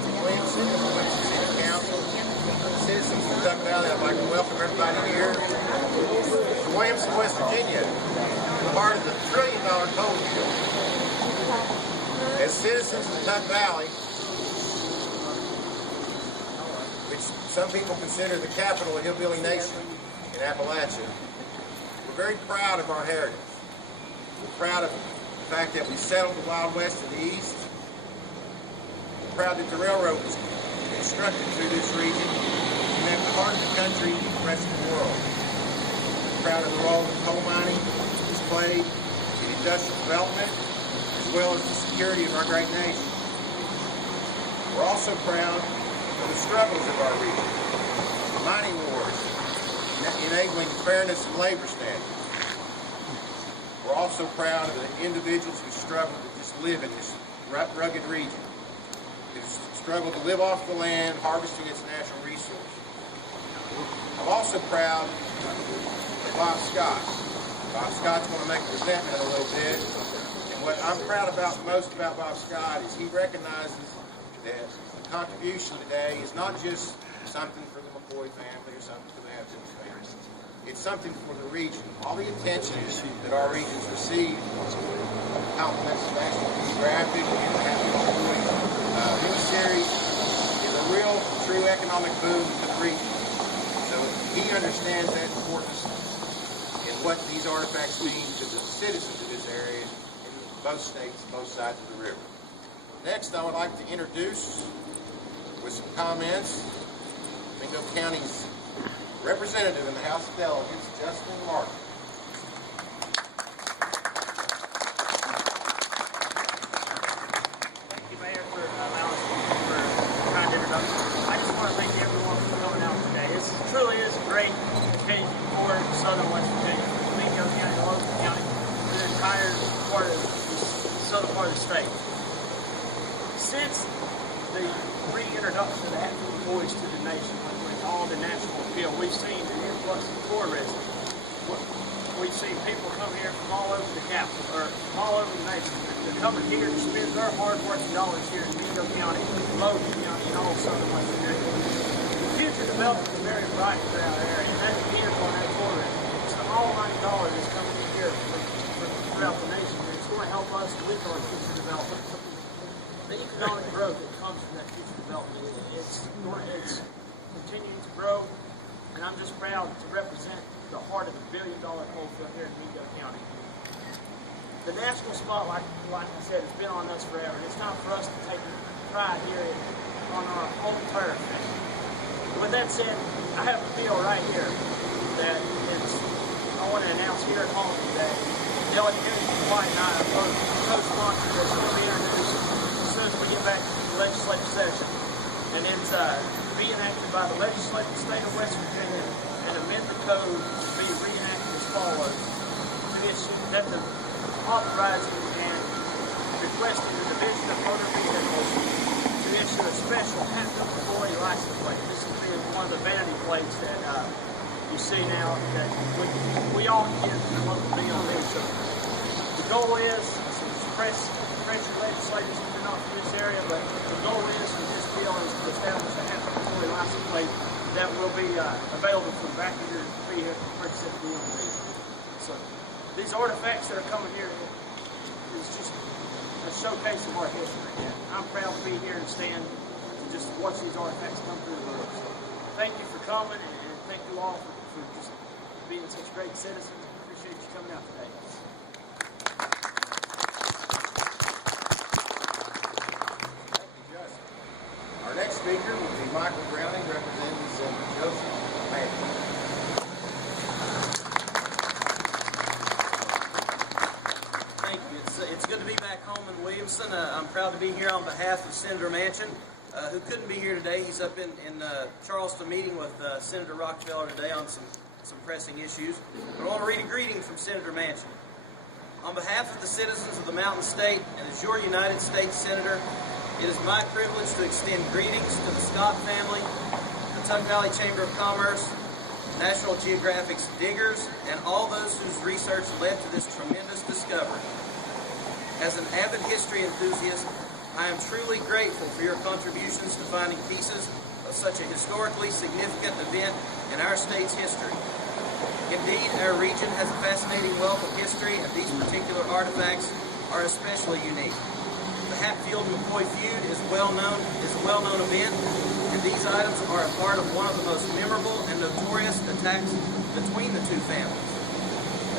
Williamson City Council, citizens of Tuck Valley. I'd like to welcome everybody here to Williamson, West Virginia, the heart of the trillion-dollar coal field. As citizens of Tuck Valley, which some people consider the capital of hillbilly nation in Appalachia, we're very proud of our heritage. We're proud of the fact that we settled the Wild West to the east. We're proud that the railroad was constructed through this region to connect the heart of the country and the rest of the world. We're proud of the role that coal mining has played in industrial development as well as the security of our great nation. We're also proud of the struggles of our region, the mining wars, enabling fairness and labor standards. We're also proud of the individuals who struggle to just live in this rugged region, who struggle to live off the land, harvesting its natural resources. I'm also proud of Bob Scott. Bob Scott's going to make a presentment in a little bit. And what I'm proud about most about Bob Scott is he recognizes that the contribution today is not just something for the McCoy family or something for the Hankins family. It's something for the region. All the attention that our region's received complements the National Geographic and the Happy McCoy miniseries is a real, true economic boom to the region. So he understands that importance and what these artifacts mean to the citizens of this area in both states, both sides of the river. Next, I would like to introduce, with some comments, Mingo County's representative in the House of Delegates, Justin Martin. Thank you, Mayor, for allowing us for a kind introduction. I just want to thank everyone for coming out today. This truly is a great occasion for southern West Virginia, for Mingo County, Williamson County, for the entire part of the southern part of the state. Since the reintroduction of the Happy McCoys to the nation, all the national appeal, we've seen an influx of tourism. We've seen people come here from all over the capital, or from all over the nation. They're coming here to spend their hard-working dollars here in Mingo County, Logan County, and all southern West Virginia. The future development is very bright for our area, and that depends on that tourism. It's the almighty dollar that's coming in here from throughout the nation, and it's going to help us with our future development. The economic growth that comes from that future development, it's continuing to grow, and I'm just proud to represent the heart of the billion-dollar coal field here in Mingo County. The national spotlight, like I said, has been on us forever, and it's time for us to take pride here on our home turf. With that said, I have a bill right here that I want to announce here at home today. Delegate White and I are co-sponsors that's going to be introduced as soon as we get back to the legislative session. And it's being enacted by the legislative state of West Virginia and amend the code to be reenacted as follows. That the authorizing and requesting the Division of Motor Vehicles to issue a special Happy McCoy license plate. This will be one of the vanity plates that you see now that we all get in the local DOV. So the goal is to pressure legislators to get off in this area, but the goal is for this bill is to establish a Happy McCoy license plate that will be available from the back of your vehicle purchased at the DOV. So these artifacts that are coming here is just a showcase of our history. And I'm proud to be here and stand and just watch these artifacts come through the world. So thank you for coming, and thank you all for just being such great citizens. I appreciate you coming out today. Our next speaker will be Michael Browning, representing Senator Joseph Hankins. Thank you. It's good to be back home in Williamson. I'm proud to be here on behalf of Senator Manchin, who couldn't be here today. He's up in Charleston meeting with Senator Rockefeller today on some pressing issues. But I want to read a greeting from Senator Manchin. On behalf of the citizens of the Mountain State and as your United States Senator, it is my privilege to extend greetings to the Scott family, the Tuck Valley Chamber of Commerce, National Geographic's diggers, and all those whose research led to this tremendous discovery. As an avid history enthusiast, I am truly grateful for your contributions to finding pieces of such a historically significant event in our state's history. Indeed, our region has a fascinating wealth of history, and these particular artifacts are especially unique. The Hatfield-McCoy feud is a well-known event, and these items are a part of one of the most memorable and notorious attacks between the two families.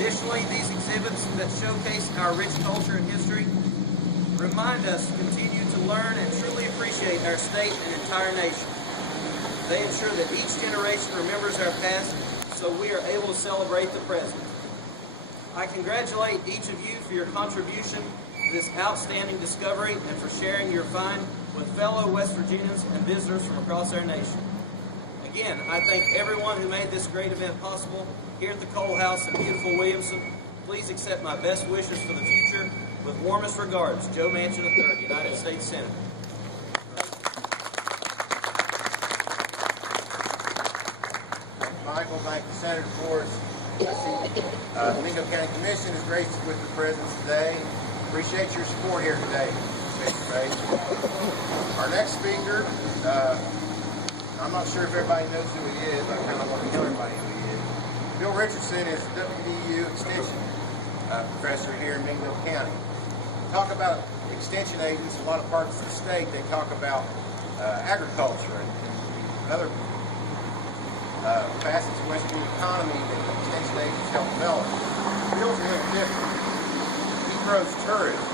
Additionally, these exhibits that showcase our rich culture and history remind us to continue to learn and truly appreciate our state and entire nation. They ensure that each generation remembers our past so we are able to celebrate the present. I congratulate each of you for your contribution to this outstanding discovery and for sharing your find with fellow West Virginians and visitors from across our nation. Again, I thank everyone who made this great event possible here at the Coal House in beautiful Williamson. Please accept my best wishes for the future. With warmest regards, Joe Manchin III, United States Senator. Michael, thank you, Senator Forrest. The Mingo County Commission is graced with your presence today. Appreciate your support here today. Our next speaker, I'm not sure if everybody knows who he is, but I kind of want to tell everybody who he is. Bill Richardson is WVU Extension professor here in Mingo County. Talk about extension agents, a lot of parts of the state, they talk about agriculture and other facets of West Virginia economy that extension agents help develop. Bill's a little different. He grows tourism.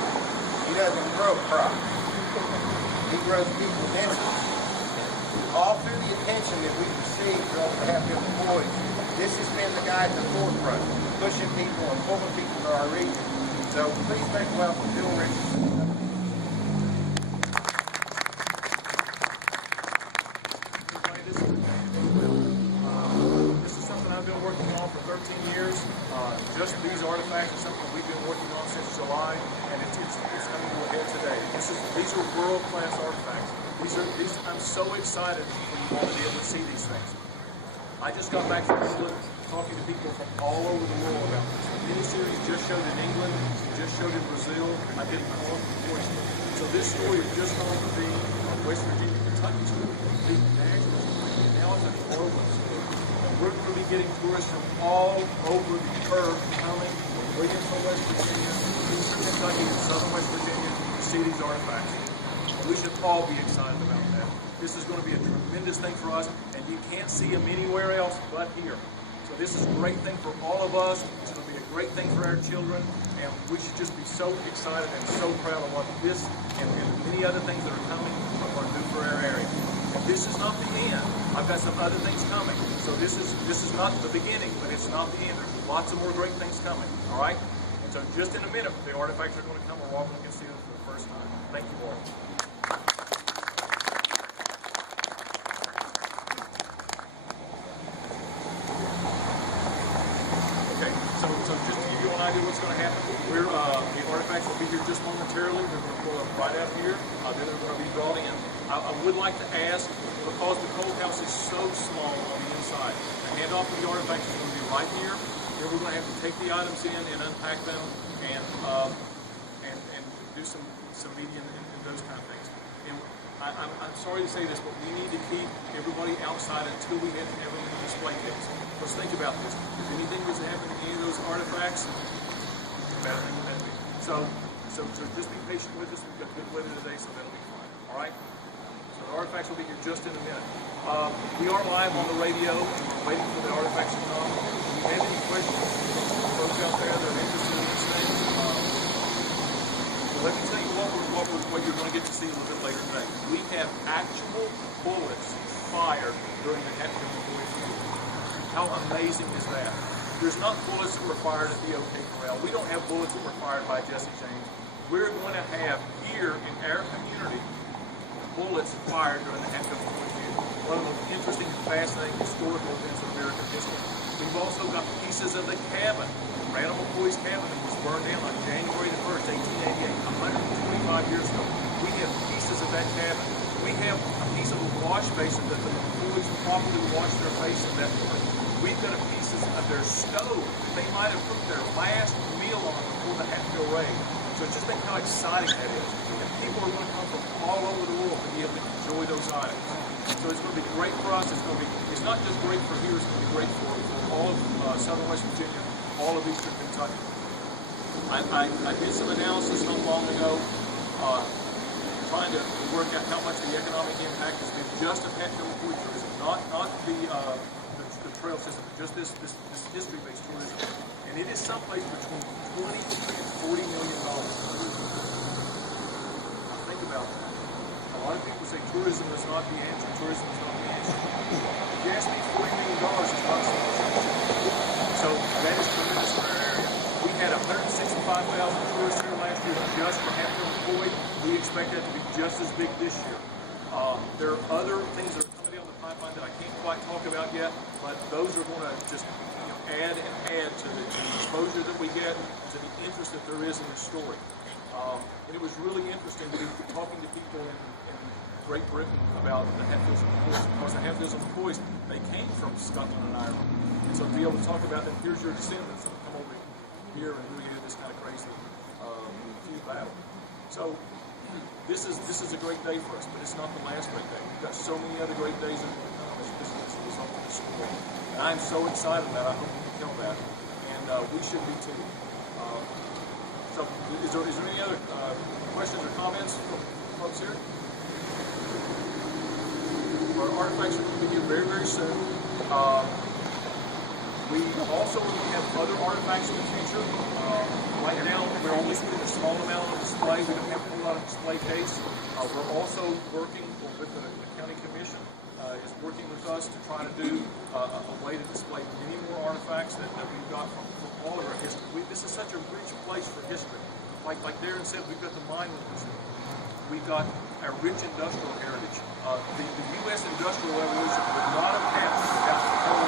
He doesn't grow crops. He grows people's interests. All through the attention that we've received for over Hatfield McCoy, this has been the guy at the forefront, pushing people and pulling people to our region. So please make welcome Bill Richardson. This is something I've been working on for 13 years. Just these artifacts is something we've been working on since July, and it's coming to a head today. These are world-class artifacts. I'm so excited for you all to be able to see these things. I just got back from England talking to people from all over the world about this. The miniseries just showed in England, just showed in Brazil. I didn't call it Portugal. So this story is just going to be a West Virginia, Kentucky story, a national story. Now it's a global story. And we're going to be getting tourists from all over the earth coming from Williamson, West Virginia, Eastern Kentucky, and Southern West Virginia to see these artifacts. We should all be excited about that. This is going to be a tremendous thing for us, and you can't see them anywhere else but here. So this is a great thing for all of us. It's going to be a great thing for our children, and we should just be so excited and so proud of what this and many other things that are coming are going to do for our area. And this is not the end. I've got some other things coming. So this is not the beginning, but it's not the end. There's lots of more great things coming. All right? And so just in a minute, the artifacts are going to come. We're all going to get to see them for the first time. Thank you all. So just to give you an idea what's going to happen, the artifacts will be here just momentarily. They're going to pull up right out here. Then they're going to be brought in. I would like to ask, because the coal house is so small on the inside, the handoff of the artifacts is going to be right here. Then we're going to have to take the items in and unpack them and do some media and those kind of things. And I'm sorry to say this, but we need to keep everybody outside until we have everything in the display case. Let's think about this. If anything was to happen to any of those artifacts, better than that. So just be patient with us. We've got good weather today, so that'll be fine. All right? So the artifacts will be here just in a minute. We are live on the radio, and we're waiting for the artifacts to come. If you have any questions, folks out there that are interested in these things, let me tell you what you're going to get to see a little bit later today. We have actual bullets fired during the Hatfield McCoy feud. How amazing is that? There's not bullets that were fired at the OK Corral. We don't have bullets that were fired by Jesse James. We're going to have here in our community bullets fired during the Hatfield McCoy feud. One of the interesting, fascinating historical events of American history. We've also got pieces of the cabin, Randal McCoy's cabin, that was burned down on January the 1st, 1888, 125 years ago. We have pieces of that cabin. We have a piece of a wash basin that the McCoys properly washed their face in that morning. We've got a pieces of their stove that they might have cooked their last meal on before the Hatfield raid. So just think how exciting that is. And people are going to come from all over the world to be able to enjoy those items. So it's going to be great for us. It's not just great for here, it's going to be great for all of southern West Virginia, all of eastern Kentucky. I did some analysis not long ago, trying to work out how much the economic impact has been just of Hatfield McCoy tourism, not the trail system, but just this history-based tourism. And it is someplace between $20 and $40 million. Now think about that. A lot of people say tourism is not the answer. Tourism is not the answer. If you ask me, $40 million is not so much. So that is tremendous for our area. We had 165,000 tourists here last year just for Hatfield McCoy. We expect that to be just as big this year. There are other things that are coming down the pipeline that I can't quite talk about yet, but those are going to just add and add to the exposure that we get, to the interest that there is in this story. And it was really interesting to be talking to people in Great Britain about the Hatfields and McCoys. Of course, the Hatfields and McCoys, they came from Scotland and Ireland. And so to be able to talk about that, here's your descendants that come over here and really did this kind of crazy feud battle. So this is a great day for us, but it's not the last great day. We've got so many other great days that will come as a result of this story. And I'm so excited about it. I hope you can tell that. And we should be too. So is there any other questions or comments from folks here? Our artifacts are going to be here very, very soon. We also will have other artifacts in the future. Right now, we're only putting a small amount on display. We don't have a whole lot of display case. We're also working with the county commission, is working with us to try to do a way to display many more artifacts that we've got from all of our history. This is such a rich place for history. Like Darren said, we've got the mine revolution. We've got our rich industrial heritage. The U.S. Industrial Revolution would not have happened without the coal.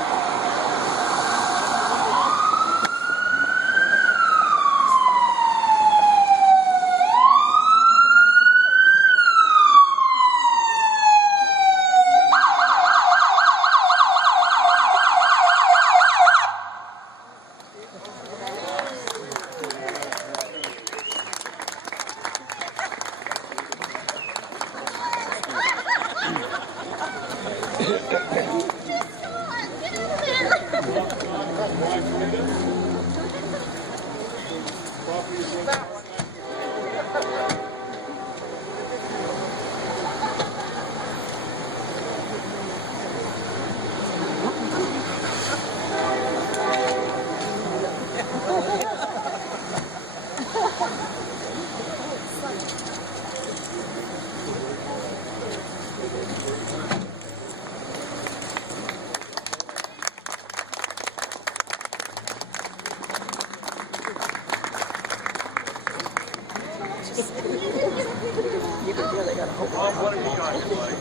What have you got here, buddy?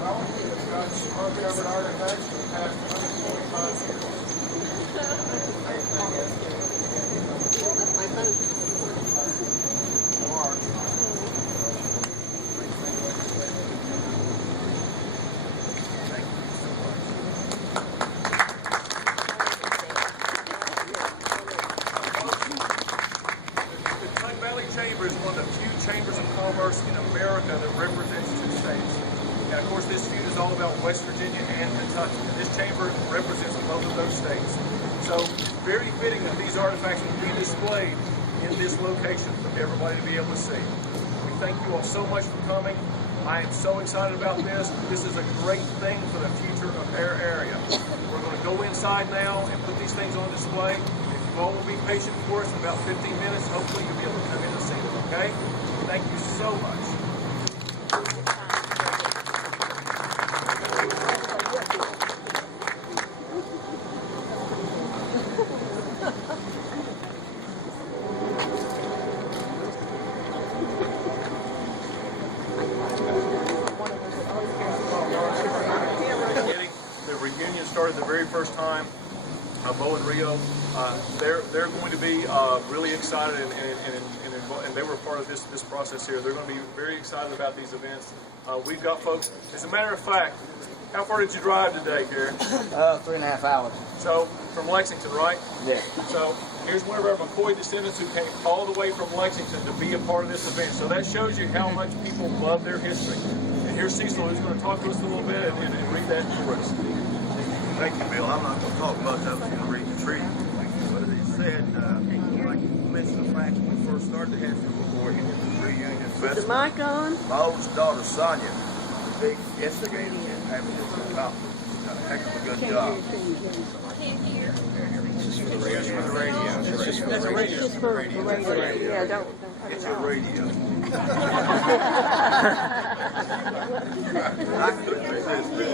Well, we've got uncovered artifacts for the past 125 years. Chamber is one of the few chambers of commerce in America that represents two states. And of course, this feud is all about West Virginia and Kentucky. And this chamber represents both of those states. So it's very fitting that these artifacts will be displayed in this location for everybody to be able to see. We thank you all so much for coming. I am so excited about this. This is a great thing for the future of our area. We're going to go inside now and put these things on display. All will be patient for us in about 15 minutes. Hopefully you'll be able to come in and see them, okay? Thank you so much. The reunion started the very first time. Bo and Rio, they're going to be really excited and they were part of this process here. They're going to be very excited about these events. We've got folks. As a matter of fact, how far did you drive today, Gary? 3.5 hours. So from Lexington, right? Yeah. So Here's one of our McCoy descendants who came all the way from Lexington to be a part of this event. So that shows you how much people love their history. And here's Cecil, who's going to talk to us a little bit and read that for us. Thank you, Bill. I'm not going to talk much. I'm just going to read the treaty. But as he said, I'd like to mention the fact when we first started the Hatfield McCoy reunion festival. Is the mic on? My oldest daughter, Sonia, was a big instigator in having this accomplished. She's done a heck of a good job. Just for the radio. It's just for the radio. Just for the radio. Yeah, don't cut Get it your off. radio. I couldn't resist it.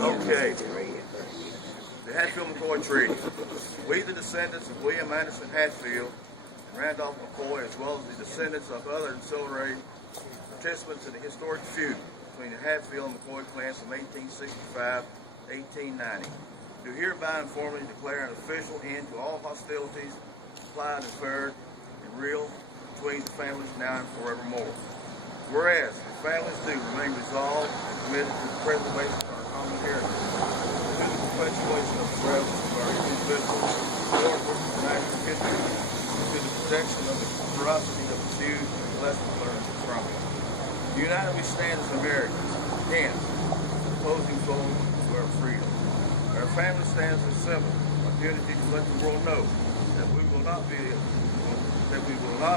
Okay. The Hatfield McCoy Treaty. We, the descendants of William Anderson Hatfield and Randal McCoy, as well as the descendants of other ancillary participants in the historic feud between the Hatfield and McCoy clans from 1865 to 1890, do hereby and formally declare an official end to all hostilities applied and fair and real between the families now and forevermore. Whereas the families do remain resolved and committed to the preservation of our common heritage, to the perpetuation of the presence of our individual and national history, to the protection of the ferocity of the feud and the lessons learned from it. United we stand as Americans, hence, opposing foes to our freedom. Our family stands as a symbol of unity to let the world know that we will not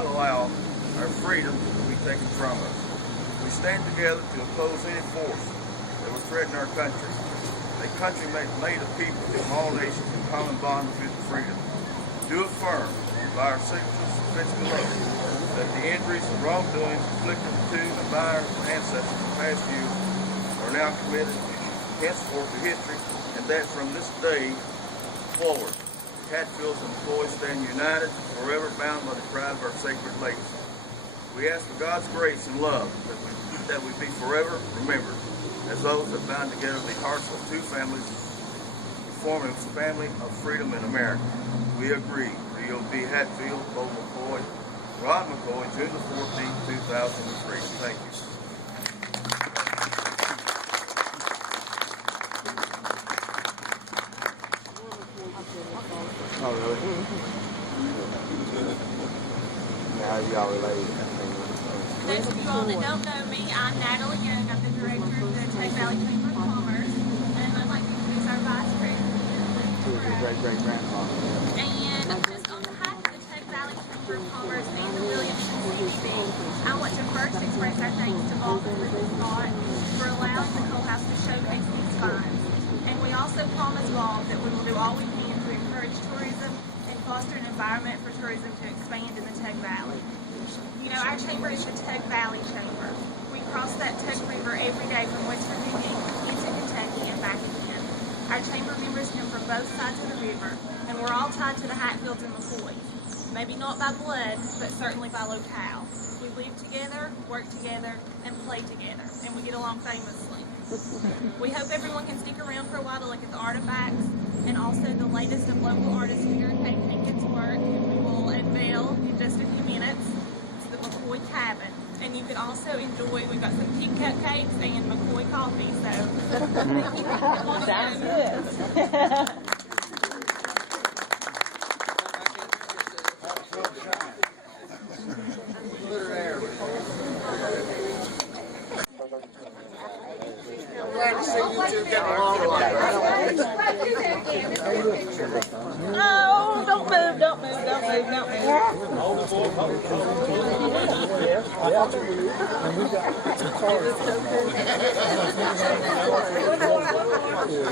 allow our freedom to be taken from us. We stand together to oppose any force that would threaten our country. A country made of people from all nations in common bond with freedom. Do affirm by our signatures fixed below that the injuries and wrongdoings inflicted to and by our ancestors in past years are now committed henceforth to history, and that from this day forward, Hatfields and McCoys stand united, forever bound by the pride of our sacred legacy. We ask for God's grace and love that we be forever remembered as those that bound together the hearts of two families, forming a family of freedom in America. We agree. D.O.B. Hatfield, Bo McCoy, Rod McCoy, June the 14th, 2003. Thank you. Oh, really? Now y'all related. Those of you all that don't know me, I'm Natalie Young. I'm the director of the Tech Valley Chamber of Commerce, and I'd like to introduce our vice president. Great-great-grandfather. And just on behalf of the Tech Valley Chamber of Commerce and the Williamson CVB, I want to first express our thanks to all the Scott for allowing the coalhouse to showcase these finds. And we also promise Bob that we will do all we can to encourage tourism and foster an environment for tourism to expand in the Tech Valley. You know, our chamber is the Tech Valley Chamber. We cross that Tech River every day from West Virginia into Kentucky and back again. Our chamber members come from both sides of the river, and we're all tied to the Hatfields and McCoys. Maybe not by blood, but certainly by locale. We live together, work together, and play together, and we get along famously. We hope everyone can stick around for a while to look at the artifacts and also the latest of local artist Vera Hankins' work, who we will unveil in just a few minutes. It's the McCoy Cabin. And you can also enjoy, we've got some cute cupcakes and McCoy coffee, so thank you. Sounds good. Glad to see you two getting along a lot. Oh, don't move, don't move, don't move, don't move.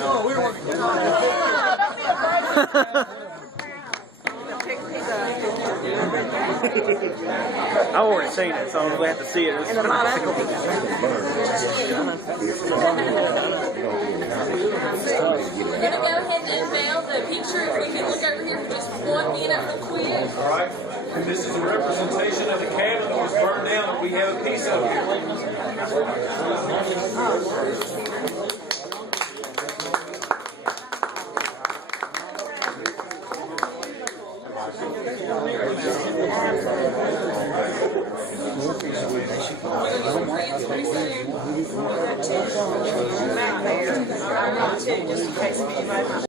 Oh, we're working. Don't be afraid. I've already seen it, so we have to see it. In the motto. We're going to go ahead and unveil the picture. If we can look over here for just 1 minute real quick. All right. This is a representation of the cabin that was burned down that we have a piece of here. Back there. I'm going to, just in case you might